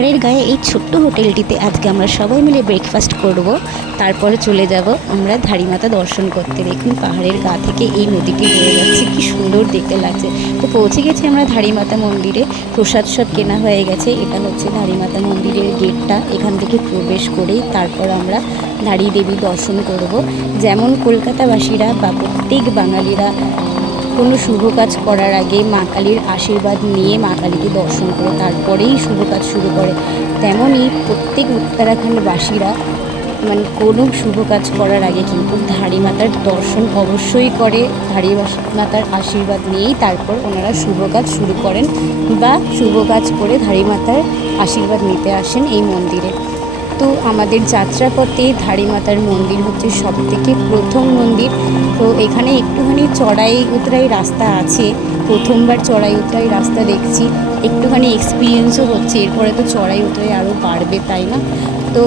পাহাড়ের গায়ে এই ছোট্ট হোটেলটিতে আজকে আমরা সবাই মিলে ব্রেকফাস্ট করব। তারপরে চলে যাব আমরা ধারীমাতা দর্শন করতে। দেখুন পাহাড়ের গা থেকে এই নদীটি বয়ে যাচ্ছে, কি সুন্দর দেখতে লাগছে। তো পৌঁছে গেছি আমরা ধারীমাতা মন্দিরে। প্রসাদ সব কেনা হয়ে গেছে। এটা হচ্ছে ধারীমাতা মন্দিরের গেটটা। এখান থেকে প্রবেশ করেই তারপর আমরা ধারী দেবী দর্শন করব। যেমন কলকাতাবাসীরা বা প্রত্যেক বাঙালিরা কোনো শুভ কাজ করার আগে মা কালীর আশীর্বাদ নিয়ে মা কালীকে দর্শন করে তারপরেই শুভ কাজ শুরু করে, তেমনই প্রত্যেক উত্তরাখণ্ডবাসীরা কোনো শুভ কাজ করার আগে কিন্তু ধারীমাতার দর্শন অবশ্যই করে। ধারীমাতার আশীর্বাদ নিয়েই তারপর ওনারা শুভ কাজ শুরু করেন বা শুভ কাজ করে ধারীমাতার আশীর্বাদ নিতে আসেন এই মন্দিরে। তো আমাদের যাত্রাপথে ধারীমাতার মন্দির হচ্ছে সবথেকে প্রথম মন্দির। তো এখানে একটুখানি চড়াই উতরাই রাস্তা আছে। প্রথমবার চড়াই উতরাই রাস্তা দেখছি, একটুখানি এক্সপিরিয়েন্সও হচ্ছে। এরপরে তো চড়াই উতরাই আরও বাড়বে, তাই না? তো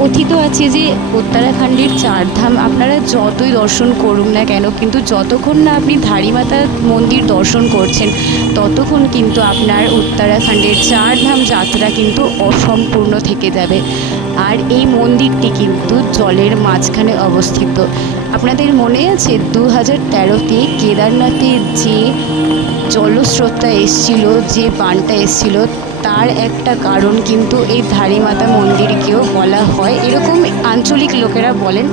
কথিত আছে যে উত্তরাখণ্ডের চারধাম আপনারা যতই দর্শন করুন না কেন, কিন্তু যতক্ষণ না আপনি ধারীমাতার মন্দির দর্শন করছেন ততক্ষণ কিন্তু আপনার উত্তরাখণ্ডের চারধাম যাত্রা কিন্তু অসম্পূর্ণ থেকে যাবে। আর এই মন্দিরটি কিন্তু জলের মাঝখানে অবস্থিত। আপনাদের মনে আছে 2013-তে কেদারনাথের যে জলস্রোতটা এসছিল, যে বানটা এসছিল, তার একটা কারণ কিন্তু এই ধারীমাতা মন্দিরকেও বলা হয়, এরকম আঞ্চলিক লোকেরা বলেন।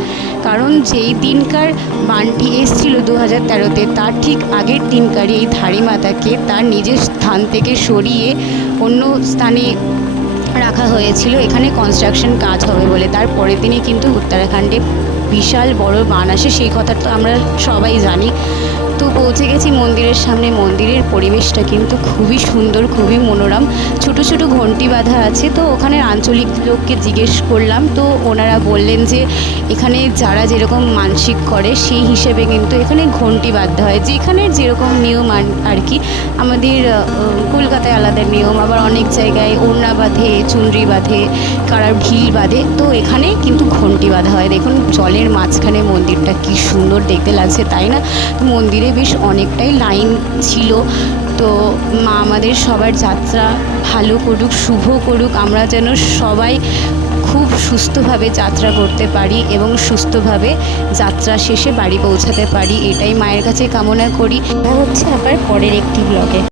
কারণ যেই দিনকার বানটি এসছিল 2013-তে, তার ঠিক আগের দিনকারই এই ধারীমাতাকে তার নিজের স্থান থেকে সরিয়ে অন্য স্থানে রাখা হয়েছিল এখানে কনস্ট্রাকশন কাজ হবে বলে। তার পরের দিনে কিন্তু উত্তরাখণ্ডে বিশাল বড় বান আসে, সেই কথা তো আমরা সবাই জানি। তো পৌঁছে গেছি মন্দিরের সামনে। মন্দিরের পরিবেশটা কিন্তু খুবই সুন্দর, খুবই মনোরম। ছোট ছোট ঘন্টি বাঁধা আছে। তো ওখানে আঞ্চলিক লোককে জিজ্ঞেস করলাম, তো ওনারা বললেন যে এখানে যারা যেরকম মানসিক করে সেই হিসেবে কিন্তু এখানে ঘন্টি বাঁধতে হয়, যেখানের যেরকম নিয়ম আর কি। আমাদের কলকাতায় আলাদা নিয়ম, আবার অনেক জায়গায় ওড়না বাঁধে, চুনরি বাঁধে, কারার ঢিল বাঁধে। তো এখানে কিন্তু ঘন্টি বাঁধা হয়। দেখুন জলের মাঝখানে মন্দিরটা কি সুন্দর দেখতে লাগছে, তাই না? মন্দিরে বেশ অনেকটাই লাইন ছিল। তো মা আমাদের সবার যাত্রা ভালো করুক, শুভ করুক। আমরা যেন সবাই খুব সুস্থভাবে যাত্রা করতে পারি এবং সুস্থভাবে যাত্রা শেষে বাড়ি পৌঁছাতে পারি, এটাই মায়ের কাছে কামনা করি। এটা হচ্ছে আবার পরের একটি ব্লগে।